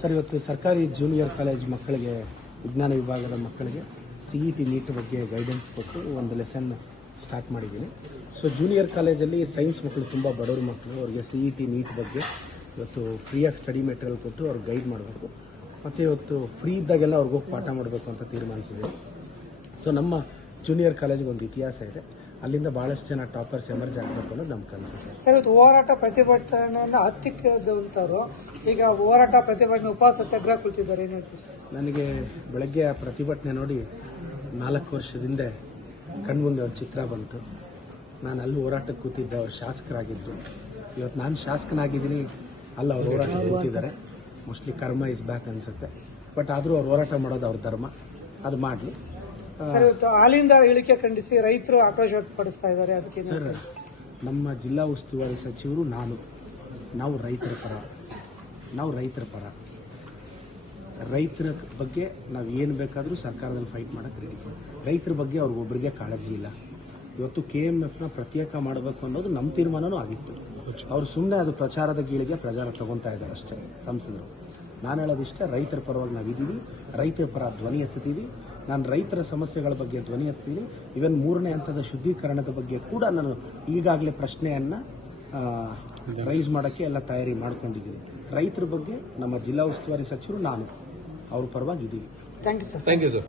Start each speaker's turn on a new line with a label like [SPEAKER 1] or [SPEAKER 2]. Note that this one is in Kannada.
[SPEAKER 1] ಸರ್, ಇವತ್ತು ಸರ್ಕಾರಿ ಜೂನಿಯರ್ ಕಾಲೇಜ್ ಮಕ್ಕಳಿಗೆ, ವಿಜ್ಞಾನ ವಿಭಾಗದ ಮಕ್ಕಳಿಗೆ ಸಿ ಇ ಟಿ ನೀಟ್ ಬಗ್ಗೆ ಗೈಡೆನ್ಸ್ ಕೊಟ್ಟು ಒಂದು ಲೆಸನ್ ಸ್ಟಾರ್ಟ್ ಮಾಡಿದ್ದೀನಿ. ಸೊ ಜೂನಿಯರ್ ಕಾಲೇಜಲ್ಲಿ ಸೈನ್ಸ್ ಮಕ್ಕಳು ತುಂಬ ಬಡವ್ರ ಮಕ್ಕಳು, ಅವರಿಗೆ ಸಿ ಇ ಟಿ ನೀಟ್ ಬಗ್ಗೆ ಇವತ್ತು ಫ್ರೀಯಾಗಿ ಸ್ಟಡಿ ಮೆಟೀರಿಯಲ್ ಕೊಟ್ಟು ಅವ್ರಿಗೆ ಗೈಡ್ ಮಾಡಬೇಕು. ಮತ್ತು ಇವತ್ತು ಫ್ರೀ ಇದ್ದಾಗೆಲ್ಲ ಅವ್ರಿಗೆ ಹೋಗಿ ಪಾಠ ಮಾಡಬೇಕು ಅಂತ ತೀರ್ಮಾನಿಸಿದ್ದೀವಿ ಸೊ ನಮ್ಮ ಜೂನಿಯರ್ ಕಾಲೇಜಿಗೆ ಒಂದು ಇತಿಹಾಸ ಇದೆ. ಅಲ್ಲಿಂದ ಬಹಳಷ್ಟು ಜನ ಟಾಪರ್ಸ್ ಎಮರ್ಜ್ ಆಗಬೇಕು ಅನ್ನೋದು ನಮ್ಮ ಕನಸು ಸರ್.
[SPEAKER 2] ಇವತ್ತು ಹೋರಾಟ ಪ್ರತಿಭಟನೆಯಿಂದ ಹತ್ತಿಕ್ಕದಂತವ್ರು ಈಗ ಹೋರಾಟ ಪ್ರತಿಭಟನೆ ಉಪವಾಸ ಸತ್ಯಾಗ್ರಹ ಕುಳಿತಿದ್ದಾರೆ ಏನ್
[SPEAKER 1] ನನಗೆ ಬೆಳಗ್ಗೆ ಆ ಪ್ರತಿಭಟನೆ ನೋಡಿ ನಾಲ್ಕು ವರ್ಷದಿಂದ ಕಣ್ಮುಂದೆ ಒಂದು ಚಿತ್ರ ಬಂತು. ನಾನು ಅಲ್ಲಿ ಹೋರಾಟಕ್ಕೆ ಕೂತಿದ್ದೆ ಅವ್ರು ಶಾಸಕರಾಗಿದ್ದರು ಇವತ್ತು ನಾನು ಶಾಸಕನಾಗಿದ್ದೀನಿ ಅಲ್ಲಿ ಅವ್ರು ಹೋರಾಟ ಕೂತಿದ್ದಾರೆ ಮೋಸ್ಟ್ಲಿ ಕರ್ಮ ಇಸ್ ಬ್ಯಾಕ್ ಅನಿಸುತ್ತೆ. ಬಟ್ ಆದರೂ ಅವ್ರು ಹೋರಾಟ ಮಾಡೋದು ಅವ್ರ ಧರ್ಮ. ಅದು ಮಾಡಲಿ.
[SPEAKER 2] ಹಾಲಿಂದ ಇಳಿಕೆ ಖಂಡಿಸಿ ರೈತರು ಆಕ್ರೋಶ ವ್ಯಕ್ತಪಡಿಸ್ತಾ ಇದ್ದಾರೆ ಅದಕ್ಕೆ
[SPEAKER 1] ಸರ್ ನಮ್ಮ ಜಿಲ್ಲಾ ಉಸ್ತುವಾರಿ ಸಚಿವರು ನಾನು. ನಾವು ರೈತರ ಪರ. ನಾವು ರೈತರ ಪರ. ರೈತರ ಬಗ್ಗೆ ನಾವು ಏನು ಬೇಕಾದರೂ ಸರ್ಕಾರದಲ್ಲಿ ಫೈಟ್ ಮಾಡೋಕ್ಕೆ ರೆಡಿ ರೈತರ ಬಗ್ಗೆ ಅವ್ರಿಗೊಬ್ಬರಿಗೆ ಕಾಳಜಿ ಇಲ್ಲ. ಇವತ್ತು ಕೆ ಎಂ ಎಫ್ನ ಪ್ರತ್ಯೇಕ ಮಾಡಬೇಕು ಅನ್ನೋದು ನಮ್ಮ ತೀರ್ಮಾನವೂ ಆಗಿತ್ತು. ಅವ್ರು ಸುಮ್ಮನೆ ಅದು ಪ್ರಚಾರದ ಗೀಳಿಗೆ ಪ್ರಚಾರ ತಗೊತಾ ಇದ್ದಾರೆ ಅಷ್ಟೇ, ಸಂಸದರು. ನಾನು ಹೇಳೋದಿಷ್ಟೇ ರೈತರ ಪರವಾಗಿ ನಾವಿದ್ದೀವಿ ರೈತರ ಪರ ಧ್ವನಿ ಎತ್ತಿದ್ದೀವಿ ನಾನು ರೈತರ ಸಮಸ್ಯೆಗಳ ಬಗ್ಗೆ ಧ್ವನಿ ಎತ್ತೀನಿ ಇವನ್ ಮೂರನೇ ಹಂತದ ಶುದ್ಧೀಕರಣದ ಬಗ್ಗೆ ಕೂಡ ನಾನು ಈಗಾಗಲೇ ಪ್ರಶ್ನೆಯನ್ನ ರೈಸ್ ಮಾಡೋಕ್ಕೆ ಎಲ್ಲ ತಯಾರಿ ಮಾಡ್ಕೊಂಡಿದ್ದೀವಿ. ರೈತರ ಬಗ್ಗೆ ನಮ್ಮ ಜಿಲ್ಲಾ ಉಸ್ತುವಾರಿ ಸಚಿವರು ನಾನು. ಅವ್ರ ಪರವಾಗಿ ಇದ್ದೀವಿ
[SPEAKER 2] thank you sir
[SPEAKER 3] thank you sir